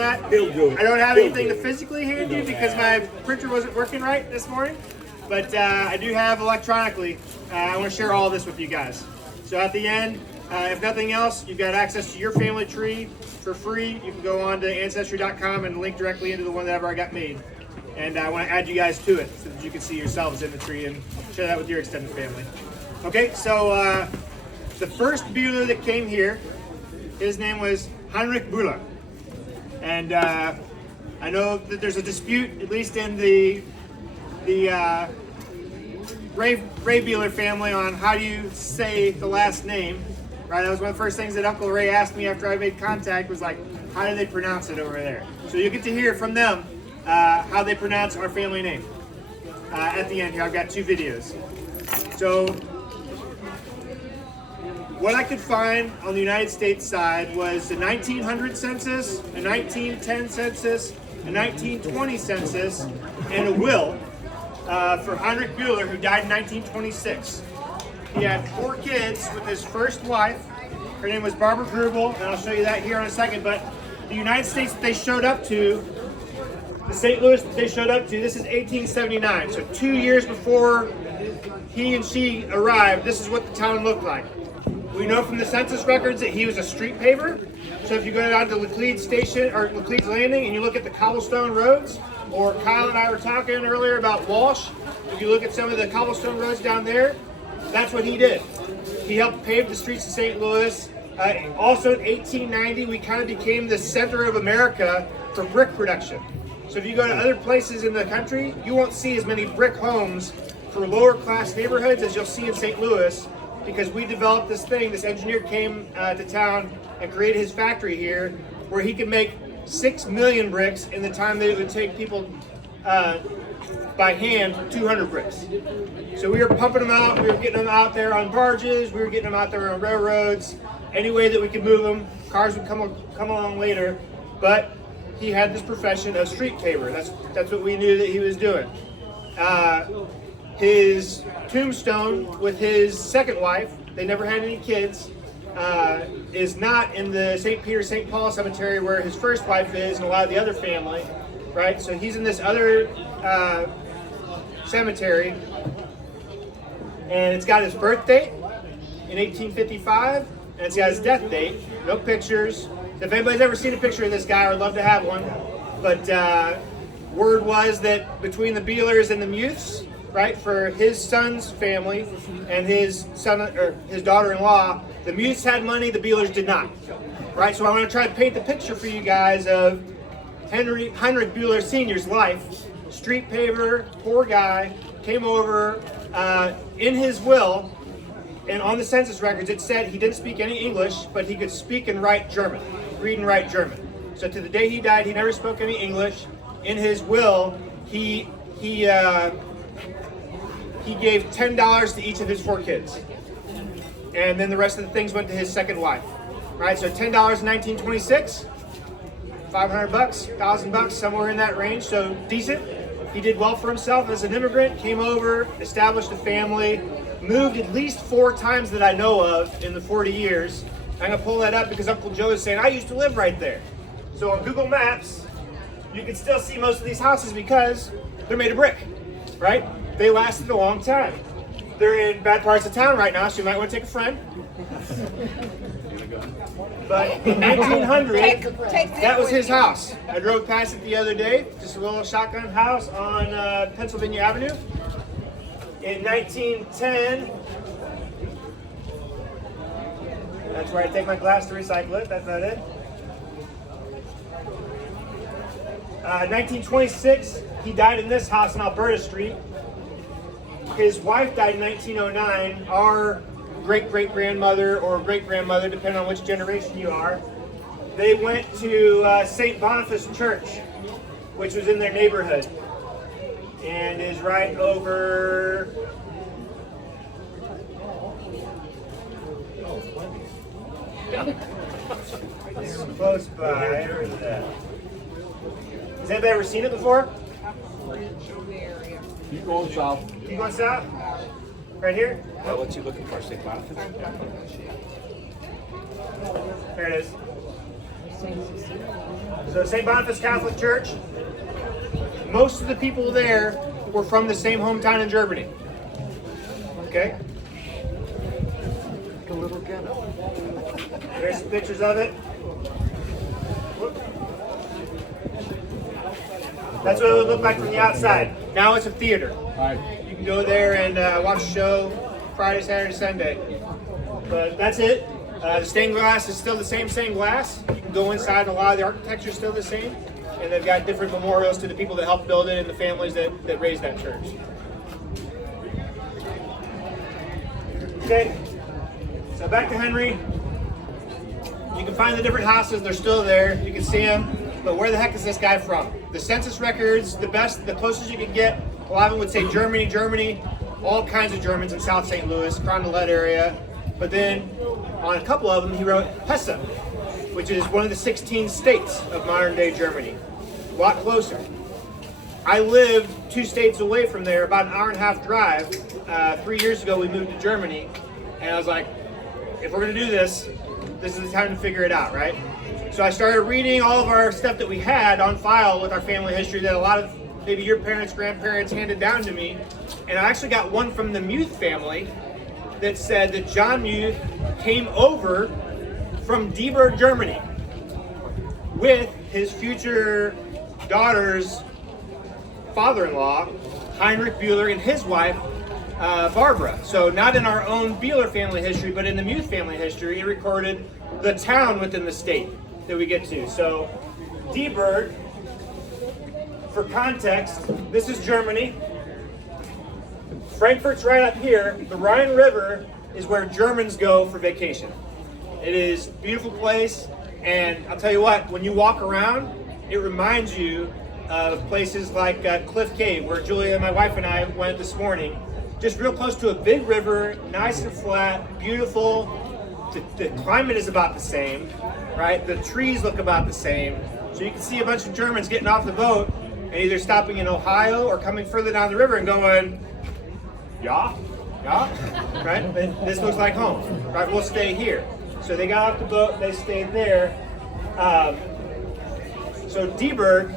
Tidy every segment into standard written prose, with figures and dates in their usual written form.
I don't have anything to physically hand you because my printer wasn't working right this morning, but I do have electronically. I want to share all this with you guys. So at the end, if nothing else, you've got access to your family tree for free. You can go on to Ancestry.com and link directly into the one that I've already got made. And I want to add you guys to it so that you can see yourselves in the tree and share that with your extended family. Okay, so the first Buehler that came here, his name was Heinrich Buehler. And I know that there's a dispute, at least in the Ray Buehler family, on how do you say the last name, right? That was one of the first things that Uncle Ray asked me after I made contact, was like, how do they pronounce it over there? So you get to hear from them how they pronounce our family name. At the end here, I've got 2 videos. So what I could find on the United States side was the 1900 census, a 1910 census, a 1920 census, and a will for Heinrich Buehler, who died in 1926. He had 4 kids with his first wife. Her name was Barbara Grubel, and I'll show you that here in a second. But the United States that they showed up to, the St. Louis that they showed up to, this is 1879. So 2 years before he and she arrived, this is what the town looked like. We know from the census records that he was a street paver. So if you go down to Laclede Station or Laclede's Landing and you look at the cobblestone roads, or Kyle and I were talking earlier about Walsh, if you look at some of the cobblestone roads down there, that's what he did. He helped pave the streets of St. Louis. Also in 1890, we kind of became the center of America for brick production. So if you go to other places in the country, you won't see as many brick homes for lower class neighborhoods as you'll see in St. Louis, because we developed this thing. This engineer came to town and created his factory here, where he could make 6 million bricks in the time that it would take people by hand 200 bricks. So we were pumping them out. We were getting them out there on barges. We were getting them out there on railroads. Any way that we could move them. Cars would come along later, but he had this profession of street paver. That's what we knew that he was doing. His tombstone with his second wife, they never had any kids, is not in the St. Peter, St. Paul cemetery where his first wife is and a lot of the other family, right? So he's in this other cemetery, and it's got his birth date in 1855, and it's got his death date. No pictures. If anybody's ever seen a picture of this guy, I would love to have one. But word was that between the Buehlers and the Muths, right, for his son's family and his son or his daughter-in-law, the Muths had money, the Buehlers did not, right? So I want to try to paint the picture for you guys of Heinrich Buehler Sr.'s life. Street paver, poor guy, came over in his will, and on the census records it said he didn't speak any English, but he could speak and write German, read and write German. So to the day he died, he never spoke any English. In his will, he gave $10 to each of his 4 kids. And then the rest of the things went to his second wife. Right, so $10 in 1926, $500, $1,000, somewhere in that range, so decent. He did well for himself as an immigrant, came over, established a family, moved at least 4 times that I know of in the 40 years. I'm gonna pull that up because Uncle Joe is saying, I used to live right there. So on Google Maps, you can still see most of these houses because they're made of brick, right? They lasted a long time. They're in bad parts of town right now, so you might want to take a friend. But in 1900, that was his house. I drove past it the other day, just a little shotgun house on Pennsylvania Avenue. In 1910, that's where I take my glass to recycle it, that's not it. 1926, he died in this house on Alberta Street. His wife died in 1909. Our great-great-grandmother or great-grandmother, depending on which generation you are, they went to St. Boniface Church, which was in their neighborhood, and is right over... close by. Where is that? Has anybody ever seen it before? Keep going south. Keep going south? Right here? What's he looking for? St. Boniface? There it is. So St. Boniface Catholic Church, most of the people there were from the same hometown in Germany. Okay? A little ghetto. There's some pictures of it. Whoop. That's what it would look like from the outside. Now it's a theater. You can go there and watch a show Friday, Saturday, Sunday. But that's it. The stained glass is still the same stained glass. You can go inside, and a lot of the architecture is still the same. And they've got different memorials to the people that helped build it and the families that raised that church. Okay, so back to Henry. You can find the different houses, they're still there. You can see them. But where the heck is this guy from? The census records, the closest you can get, a lot of them would say Germany, all kinds of Germans in South St. Louis, Carondelet area. But then on a couple of them, he wrote Hesse, which is one of the 16 states of modern day Germany. A lot closer. I lived 2 states away from there, about an hour and a half drive. 3 years ago, we moved to Germany. And I was like, if we're gonna do this, this is the time to figure it out, right? So I started reading all of our stuff that we had on file with our family history that a lot of maybe your parents, grandparents handed down to me. And I actually got one from the Muth family that said that John Muth came over from Dieburg, Germany with his future daughter's father-in-law, Heinrich Buehler, and his wife, Barbara. So not in our own Buehler family history, but in the Muth family history, it recorded the town within the state that we get to. So Dieburg, for context, this is Germany. Frankfurt's right up here. The Rhine River is where Germans go for vacation. It is a beautiful place, and I'll tell you what, when you walk around, it reminds you of places like Cliff Cave, where Julia, my wife, and I went this morning. Just real close to a big river, nice and flat, beautiful. The climate is about the same, right? The trees look about the same. So you can see a bunch of Germans getting off the boat and either stopping in Ohio or coming further down the river and going, yeah, right? This looks like home, right? We'll stay here. So they got off the boat, they stayed there. So Dieburg,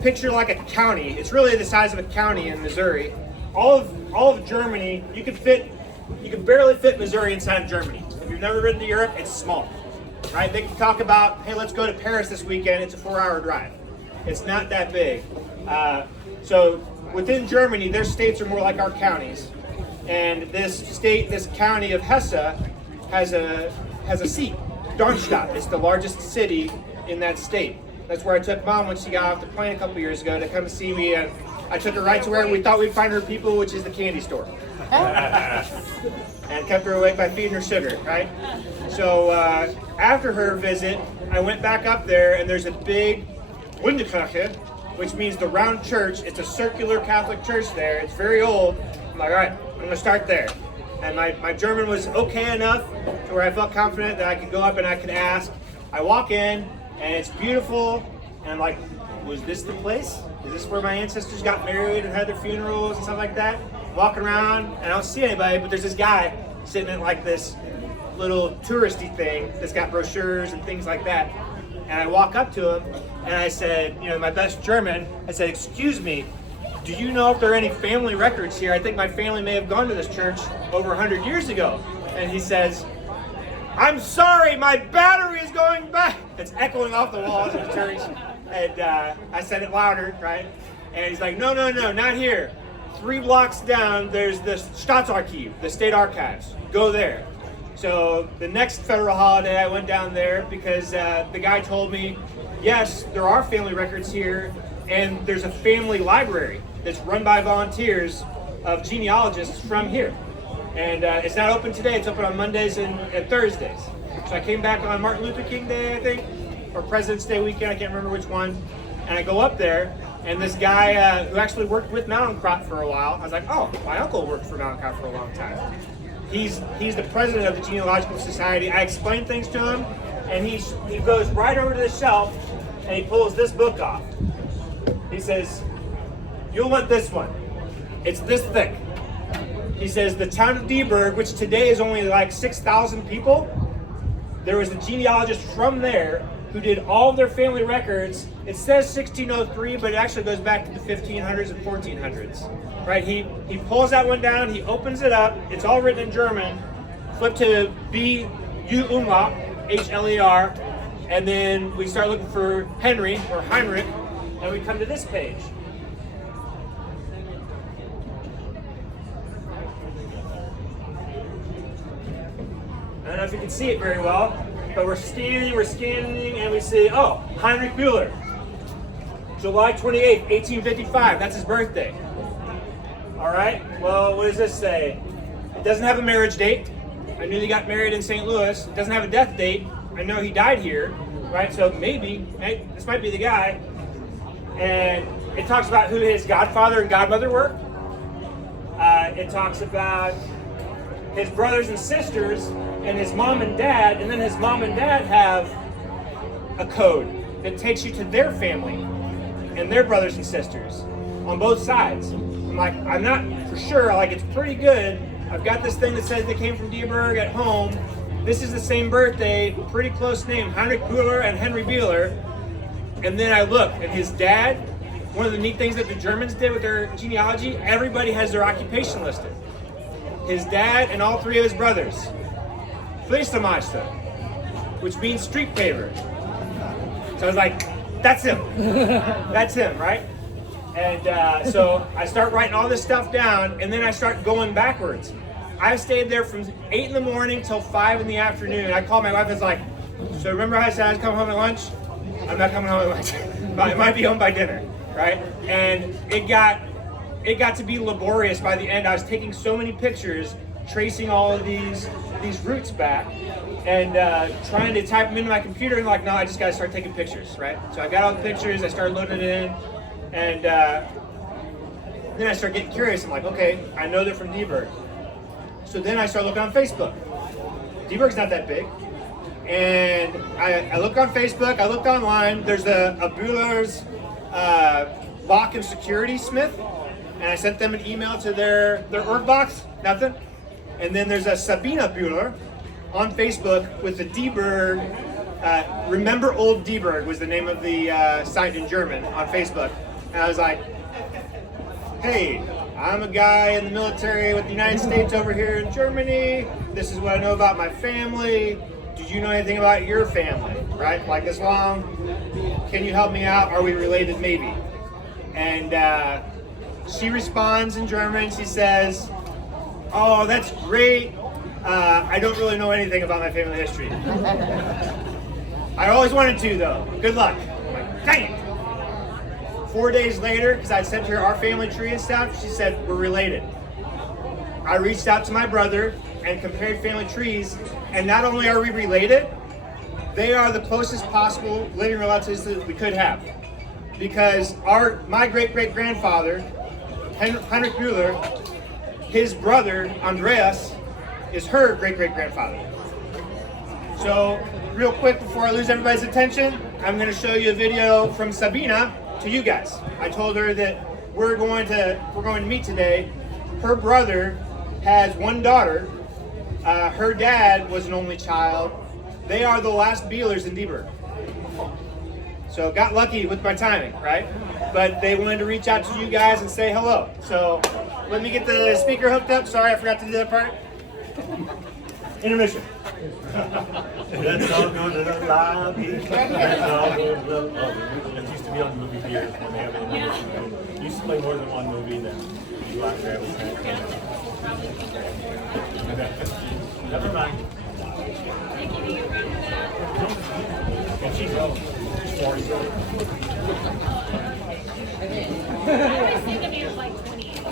picture like a county. It's really the size of a county in Missouri. All of Germany, you could barely fit Missouri inside of Germany. If you've never been to Europe, it's small, right? They can talk about, hey, let's go to Paris this weekend. It's a 4-hour drive. It's not that big. So within Germany, their states are more like our counties. And this county of Hesse has a seat, Darmstadt. It's the largest city in that state. That's where I took Mom when she got off the plane a couple years ago to come see me. And I took her right to where we thought we'd find her people, which is the candy store. And kept her awake by feeding her sugar, right? So after her visit, I went back up there, and there's a big Wunderkirche, which means the round church. It's a circular Catholic church there. It's very old. I'm like, all right, I'm going to start there. And my German was okay enough to where I felt confident that I could go up and I could ask. I walk in, and it's beautiful, and I'm like, was this the place? Is this where my ancestors got married and had their funerals and stuff like that? Walking around, and I don't see anybody, but there's this guy sitting in like this little touristy thing that's got brochures and things like that. And I walk up to him, and I said, my best German, I said, excuse me, do you know if there are any family records here? I think my family may have gone to this church over 100 years ago. And he says, I'm sorry, my battery is going back. It's echoing off the walls of the church. And I said it louder, right? And he's like, no, not here. 3 blocks down, there's the Staatsarchiv, the state archives. Go there. So the next federal holiday, I went down there because the guy told me, yes, there are family records here, and there's a family library that's run by volunteers of genealogists from here. And it's not open today. It's open on Mondays and Thursdays. So I came back on Martin Luther King Day, I think, or President's Day weekend. I can't remember which one. And I go up there, and this guy who actually worked with Mallinckrodt for a while, I was like, oh, my uncle worked for Mallinckrodt for a long time. He's the president of the Genealogical Society. I explained things to him, and he goes right over to the shelf, and he pulls this book off. He says, you'll want this one. It's this thick. He says, the town of Dieburg, which today is only like 6,000 people, there was a genealogist from there who did all of their family records. It says 1603, but it actually goes back to the 1500s and 1400s. Right? He pulls that one down, he opens it up, it's all written in German, flip to B U umlaut, H-L-E-R, and then we start looking for Henry or Heinrich, and we come to this page. I don't know if you can see it very well, but we're scanning, and we see, oh, Heinrich Buehler, July 28th, 1855, that's his birthday. All right, well, what does this say? It doesn't have a marriage date. I knew he got married in St. Louis. It doesn't have a death date. I know he died here, right? So maybe, hey, this might be the guy. And it talks about who his godfather and godmother were. It talks about his brothers and sisters and his mom and dad, and then his mom and dad have a code that takes you to their family and their brothers and sisters on both sides. I'm like, I'm not for sure, like it's pretty good. I've got this thing that says they came from Dieburg at home. This is the same birthday, pretty close name, Heinrich Buehler and Henry Buehler. And then I look, and his dad, one of the neat things that the Germans did with their genealogy, everybody has their occupation listed. His dad and all three of his brothers. Fliestermeister, which means street paver. So I was like, that's him. That's him, right? And so I start writing all this stuff down, and then I start going backwards. I stayed there from 8 in the morning till 5 in the afternoon. I called my wife and was like, so remember how I said I was coming home at lunch? I'm not coming home at lunch. But I might be home by dinner, right? And it got to be laborious by the end. I was taking so many pictures, tracing all of these roots back, and trying to type them into my computer, and like, no, I just got to start taking pictures, right? So I got all the pictures, I started loading it in, and then I started getting curious. I'm like, okay, I know they're from Dieburg. So then I started looking on Facebook. Dieburg's not that big. And I looked on Facebook, I looked online, there's a Buehler's lock and security smith, and I sent them an email to their org box, nothing. And then there's a Sabina Buehler on Facebook with the Dieburg, Remember Old Dieburg was the name of the site in German on Facebook. And I was like, hey, I'm a guy in the military with the United States over here in Germany. This is what I know about my family. Did you know anything about your family? Right? Like this long? Can you help me out? Are we related? Maybe. And she responds in German. She says, oh, that's great. I don't really know anything about my family history. I always wanted to, though. Good luck. I'm like, dang it. 4 days later, because I sent her our family tree and stuff, she said, we're related. I reached out to my brother and compared family trees, and not only are we related, they are the closest possible living relatives that we could have. Because my great-great-grandfather, Heinrich Buehler, his brother, Andreas, is her great-great-grandfather. So, real quick, before I lose everybody's attention, I'm going to show you a video from Sabina to you guys. I told her that we're going to meet today. Her brother has one daughter. Her dad was an only child. They are the last Buehlers in Dieburg. So got lucky with my timing, right? But they wanted to reach out to you guys and say hello. So let me get the speaker hooked up. Sorry, I forgot to do that part. Intermission. Let's all go to the lobby. Let's all go to the lobby. It used to be on movie theaters when they have it in the movie. Used to play more than one movie than you out there with that. Never mind. And she's old. She's 40. I was thinking he was like 28.